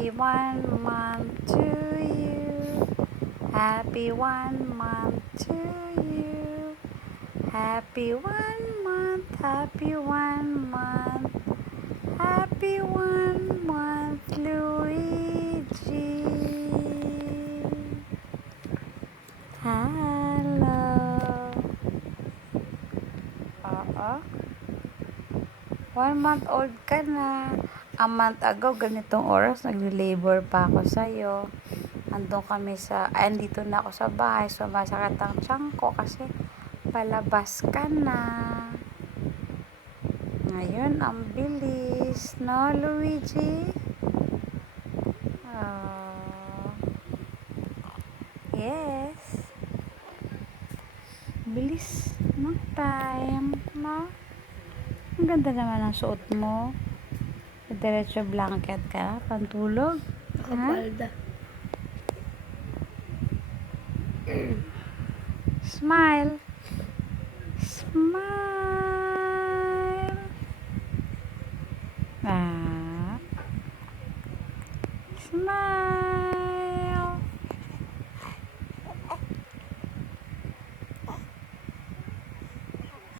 Happy 1 month to you. Happy 1 month to you. Happy 1 month, happy 1 month. Happy 1 month, Luigi. Hello. Oo. 1 month old ka na. A month ago, ganitong oras, nagli-labor pa ako sa'yo. Andun kami andito na ako sa bahay. Sumasakit ang tiyan ko kasi palabas ka na. Ngayon, ang bilis, no, Luigi? Oh. Yes. Bilis ng time, no? Ang ganda naman ang suot mo. Diretso blanket ka, pantulog. Kapalda. Smile. Smile. Smile.